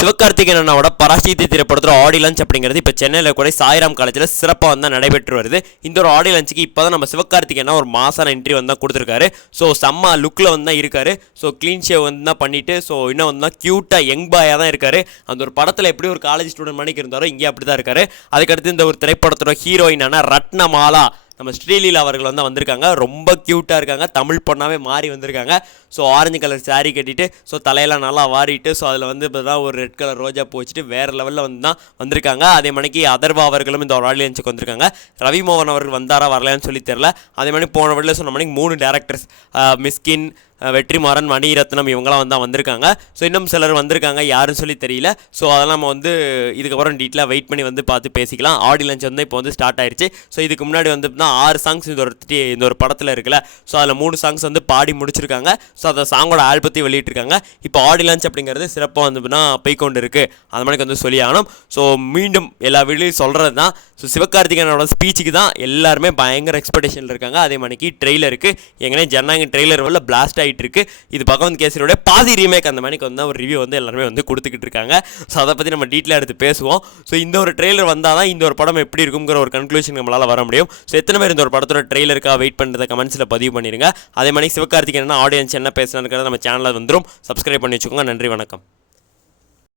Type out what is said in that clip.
சிவகார்த்திகேயன் அண்ணாவோட பராசக்தி திரைப்படத்தோட ஆடி லான்ச் அப்படிங்கிறது இப்போ சென்னையில் கூட சாய்ராம் காலேஜில் சிறப்பாக வந்து நடைபெற்று வருது. இந்த ஒரு ஆடி லான்ச்சுக்கு இப்போ தான் நம்ம சிவகார்த்திகேயன் ஒரு மாசான என்ட்ரி வந்து தான் கொடுத்துருக்காரு. ஸோ செம்ம லுக்கில் வந்து தான் இருக்காரு. ஸோ க்ளீன் ஷேவ் வந்து தான் பண்ணிட்டு ஸோ இன்னும் வந்து தான் க்யூட்டாக யங் பாயாக தான் இருக்காரு. அந்த ஒரு படத்தில் எப்படி ஒரு காலேஜ் ஸ்டூடெண்ட் மணிக்கு இருந்தாரோ இங்கே அப்படி தான் இருக்காரு. அதுக்கடுத்து இந்த ஒரு திரைப்படத்தோட ஹீரோயினான ரத்னமாலா நம்ம ஸ்ரீலீலா அவர்கள் வந்து வந்திருக்காங்க. ரொம்ப க்யூட்டாக இருக்காங்க. தமிழ் பொண்ணாவே மாறி வந்திருக்காங்க. ஸோ ஆரஞ்சு கலர் சாரீ கட்டிட்டு ஸோ தலையெல்லாம் நல்லா வாரிட்டு ஸோ அதில் வந்து இப்போ தான் ஒரு ரெட் கலர் ரோஜா பூ வச்சுட்டு வேறு லெவலில் வந்து தான் வந்திருக்காங்க. அதே மணிக்கு அதர்வா அவர்களும் இந்த ஒரு ஆடியன்ஸுக்கு வந்திருக்காங்க. ரவி மோகன் அவர்கள் வந்தாரா வரலையான்னு சொல்லி தெரில. அதே மாதிரி போன வழியில் சொன்ன மணிக்கு 3 டேரக்டர்ஸ் மிஸ்கின், வெற்றிமாறன், மணிரத்னம் இவங்களாம் வந்து வந்திருக்காங்க. ஸோ இன்னும் சிலர் வந்திருக்காங்க, யாருன்னு சொல்லி தெரியல. ஸோ அதெல்லாம் நம்ம வந்து இதுக்கப்புறம் டீட்டெயிலாக வெயிட் பண்ணி வந்து பார்த்து பேசிக்கலாம். ஆடி லான்ச் வந்து இப்போ வந்து ஸ்டார்ட் ஆயிடுச்சு. ஸோ இதுக்கு முன்னாடி வந்து 6 சாங்ஸ் இந்த ஒரு படத்தில் இருக்குல்ல. ஸோ அதில் 3 சாங்ஸ் வந்து பாடி முடிச்சிருக்காங்க. ஸோ அந்த சாங்கோட ஆல்பத்தையும் வெளியிட்டிருக்காங்க. இப்போ ஆடி லான்ச் அப்படிங்கிறது சிறப்பாக வந்து போய்கொண்டு இருக்குது. அந்த மாதிரி வந்து சொல்லி ஆகணும். ஸோ மீண்டும் எல்லா வீடியோலையும் சொல்கிறது தான். ஸோ சிவகார்த்திகேயனோட ஸ்பீச்சுக்கு தான் எல்லாருமே பயங்கர எக்ஸ்பெக்டேஷனில் இருக்காங்க. அதே மணிக்கு ட்ரெய்லருக்கு எங்கன்னா ஜனநாயக ட்ரெய்லர் வந்து பிளாஸ்ட் இருக்கு. இது பகவந்த் கேசரியோட பாதி ரீமேக். அந்த மாதிரி வந்து ஒரு ரிவ்யூ வந்து எல்லாருமே வந்து கொடுத்துக்கிட்டு இருக்காங்க. ஸோ அதை பற்றி நம்ம டீட்டெயிலாக எடுத்து பேசுவோம். ஸோ இந்த ஒரு ட்ரெய்லர் வந்தால் தான் இந்த ஒரு படம் எப்படி இருக்குங்கிற ஒரு கன்க்ளூஷன் நம்மளால் வர முடியும். ஸோ எத்தனை பேர் இந்த ஒரு படத்தோட ட்ரெய்லருக்காக வெயிட் பண்ணுறத கமெண்ட்ஸில் பதிவு பண்ணிடுங்க. அதே மாதிரி சிவகார்த்திகேயன் ஆடியன்ஸ் என்ன பேசுகிறாங்கிறத நம்ம சேனலில் வந்துடும். சப்ஸ்கிரைப் பண்ணி வச்சுக்கோங்க. நன்றி, வணக்கம்.